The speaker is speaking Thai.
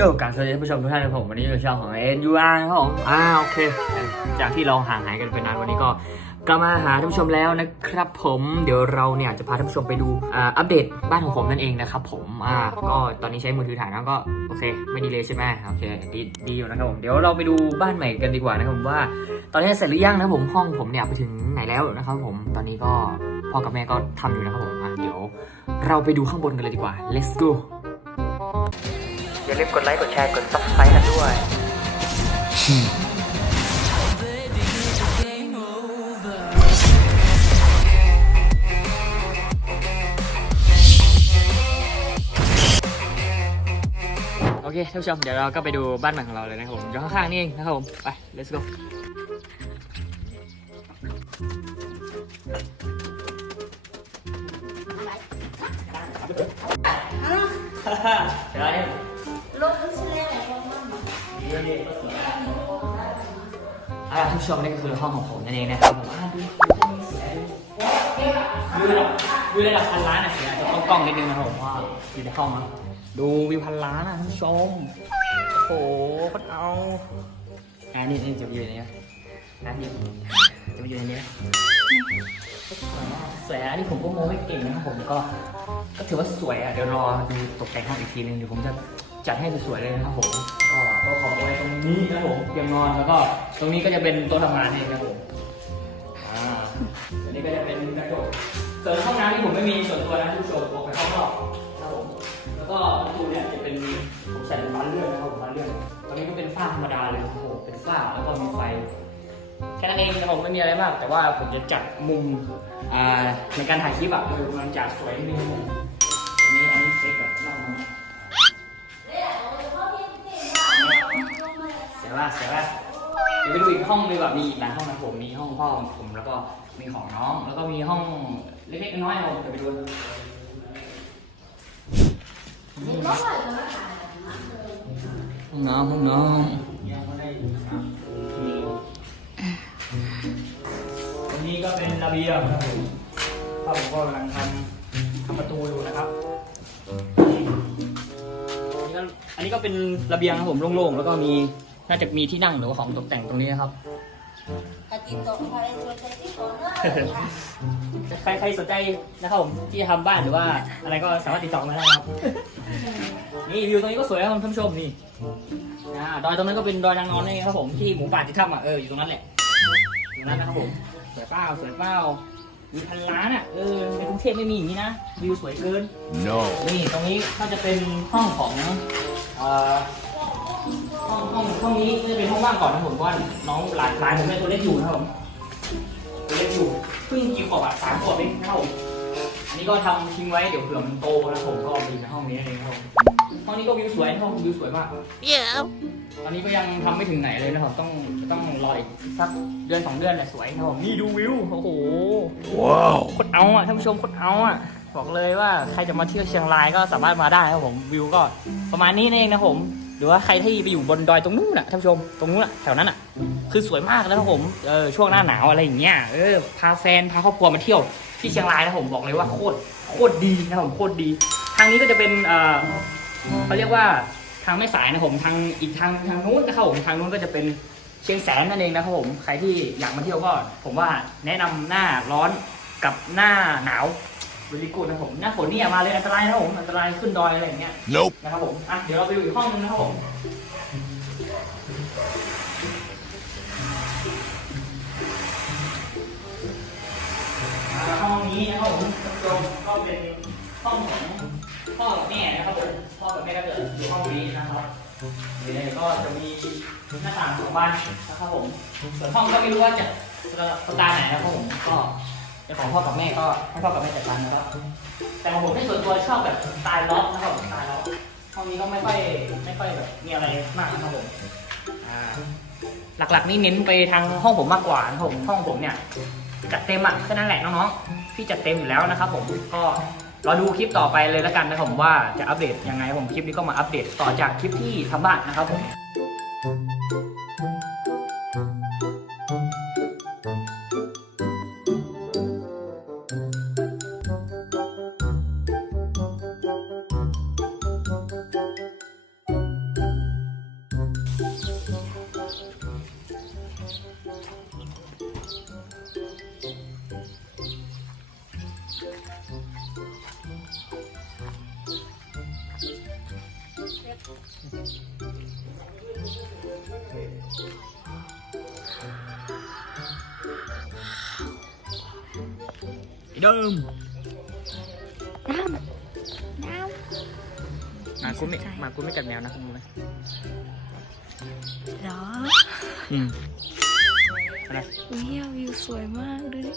โยการสวัสดีท่านผู้ชมทุกท่านนะครับผมวันนี้อยู่ช่องของ NUR นะครับผมอ่าโอเค จากที่เราห่างหายกันไปนานวันนี้ก็กลับมาหาท่านผู้ชมแล้วนะครับ ผมเดี๋ยวเราเนี่ยจะพาท่านผู้ชมไปดูอ่าอัปเดตบ้านของผมนั่นเองนะครับผมอ่าก็ตอนนี้ใช้มือถือถ่ายแล้วก็โอเค ไม่ดีเลยใช่ไหมโอเคดีดีอยู่นะครับผมเดี๋ยวเราไปดูบ้านใหม่กันดีกว่านะครับผมว่า ตอนนี้เสร็จหรือยังนะครับผมห้องผมเนี่ยไปถึงไหนแล้วนะครับผมตอนนี้ก็พ่อกับแม่ก็ทำอยู่นะครับผมอะเดี๋ยว เราไปดูข้างบนกันเลยดีกว่า let's go อย่าลืมกดไลค์ กดแชร์ กด subscribe กันด้วย โอเคท่านผู้ชมเดี๋ยวเราก็ไปดูบ้านใหม่ของเราเลยนะครับผมอยู่ข้างๆนี่เองนะครับผม ไป let's go เดี๋ยว อ่าท่านผู้ชมนี่ก็คือห้องของผมนั่นเองนะครับผมอ่าดูดูท่านนี้เสียดูดูระดับดูระดับพันล้านอะเสียจะต้องกล้องนิดนึงนะครับผมว่าอยู่ในห้องนะดูวิวพันล้านอะท่านผู้ชมโอ้โหก็เอาอ่านี่นี่จะไปอยู่ในนี้นะนี่จะไปอยู่ในนี้นะสวยอะนี่ผมก็โม้ไม่เก่งนะครับผมก็ ก็ถือว่าสวยอะเดี๋ยวรอดูตกแต่งห้องอีกทีนึงเดี๋ยวผมจะ จัดให้สวยๆเลยนะครับผมก็ก็ขอไว้ตรงนี้นะครับผมเตียงนอนแล้วก็ ตรงนี้ก็จะเป็นโต๊ะทำงานเองนะครับผมอ่าอันนี้ก็จะเป็นกระจกส่วนห้องน้ำที่ผมไม่มีส่วนตัวนะทุกผู้ชมออกไปข้างนอกนะครับผมแล้วก็ประตูเนี่ยจะเป็นผมใส่เป็นบานเลื่อนนะครับผมบานเลื่อนตรงนี้ก็เป็นฝ้าธรรมดาเลยครับผมเป็นฝ้าแล้วก็มีไฟแค่นั้นเองนะครับผมไม่มีอะไรมาก แต่ว่าผมจะจัดมุมอ่าในการถ่ายคลิปอะคือมันจะสวยนิดนึงครับผมอันนี้อันนี้เช็คแบบนั่งมัน ว่าเสียว่าเดี๋ยวไปดูอีกห้องดีกว่ามีอีกหลายห้องนะผมมีห้องพ่อของผมแล้วก็มีของน้องแล้วก็มีห้องเล็กๆน้อยๆครับผมเดี๋ยวไปดู Thì lúc này nó lại ห้องน้ำห้องน้ำยังไม่ได้ครับมีตรงนี้ก็เป็นระเบียงครับผมพ่อผมก็กำลังทำทำประตูอยู่นะครับอันนี้ก็อันนี้ก็เป็นระเบียงครับผมโล่งๆแล้วก็มี น่าจะมีที่นั่งหรือว่าของตกแต่งตรงนี้นะครับ Cái tí tổ phải lên cho cái tí tổ nữa. ใครใครสนใจนะครับผมที่จะทำบ้านหรือว่าอะไรก็สามารถติดต่อมาได้ครับ นี่วิวตรงนี้ก็สวยครับท่านผู้ชมนี่อ่าดอยตรงนั้นก็เป็นดอยนางนอนนี่นเองครับผมที่หมูป่าที่ถ้ำอะเอออยู่ตรงนั้นแหละอยู่ตรงนั้นนะครับผมสวยเป้าสวยเป้ามีพันล้านอะเออในกรุงเทพไม่มีอย่างนี้นะวิวสวยเกิน No. นี่ตรงนี้ก็จะเป็นห้องของเอ่อ ห้องห้องห้องนี้ก็จะเป็นห้องว่างก่อนนะผมเพราะว่าน้องหลานหลานผมเป็นตัวเล็กอยู่นะครับผมตัวเล็กอยู่เพิ่งกี่ขวบอะสามขวบเองนะครับผมอันนี้ก็ทำทิ้งไว้เดี๋ยวเผื่อมันโตแล้วผมก็เอาไปอยู่ในห้องนี้เองครับผมห้องนี้ก็วิวสวยห้องวิวสวยมาก Yeah. ตอนนี้ก็ยังทำไม่ถึงไหนเลยนะครับต้องต้องรออีกสักเดือนสองเดือนแหละสวยนะครับผมนี่ดูวิวโอ้โห Wow. โคตรเอาอะท่านผู้ชมโคตรเอาอะบอกเลยว่าใครจะมาเที่ยวเชียงรายก็สามารถมาได้ครับผมวิวก็ประมาณนี้นั่นเองนะผม หรือว่าใครที่ไปอยู่บนดอยตรงนู้นน่ะท่านผู้ชมตรงนู้นน่ะแถวนั้นอะ คือสวยมากนะครับผมเออช่วงหน้าหนาวอะไรอย่างเงี้ยเออพาแฟนพาครอบครัวมาเที่ยวที่เชียงรายนะผมบอกเลยว่าโคตรโคตรดีนะครับผมโคตรดี ทางนี้ก็จะเป็นเออเขาเรียกว่าทางแม่สายนะผมทางอีกทางทางนู้นนะครับผมทางนู้นก็จะเป็นเชียงแสนนั่นเองนะครับผมใครที่อยากมาเที่ยวก็ ผมว่าแนะนำหน้าร้อนกับหน้าหนาว บริกูดนะครับผมหน้าฝนนี่อย่ามาเลยอันตรายนะครับผมอันตรายขึ้นดอยอะไรอย่างเงี้ย Nope. นะครับผมอะเดี๋ยวเราไปดูอีกห้องนึงนะครับผมอ่าห้องนี้นะครับผมตรงก็เป็นห้องของพ่อกับแม่นะครับผมพ่อกับแม่ก็จะอยู่ห้องนี้นะครับนี่เลยก็จะมีหน้าต่างสองบานนะครับผมส่วนห้องก็ไม่รู้ว่าจะสไตล์ไหนนะครับผมก็ เป็นของพ่อกับแม่ก็ให้พ่อกับแม่จัดการนะครับ แต่ของผมที่ส่วนตัวชอบแบบสไตล์ล็อกนะครับสไตล์ล็อกห้องนี้ก็ไม่ค่อยไม่ค่อยแบบมีอะไรมากนะครับผมอ่าหลักๆนี่เน้นไปทางห้องผมมากกว่านะผมห้องผมเนี่ยจัดเต็มอะแค่นั้นแหละน้องๆพี่จัดเต็มอยู่แล้วนะครับผมก็รอดูคลิปต่อไปเลยแล้วกันนะครับผมว่าจะอัปเดตยังไงผมคลิปนี้ก็มาอัปเดตต่อจากคลิปที่ทำบ้านนะครับผม เดิมน้ำน้หมากูไม่มากูไม่กัดแมวนะคุณรู้ไหมำหรออืมอะไรเนี่ยวิวสวยมากดูดิ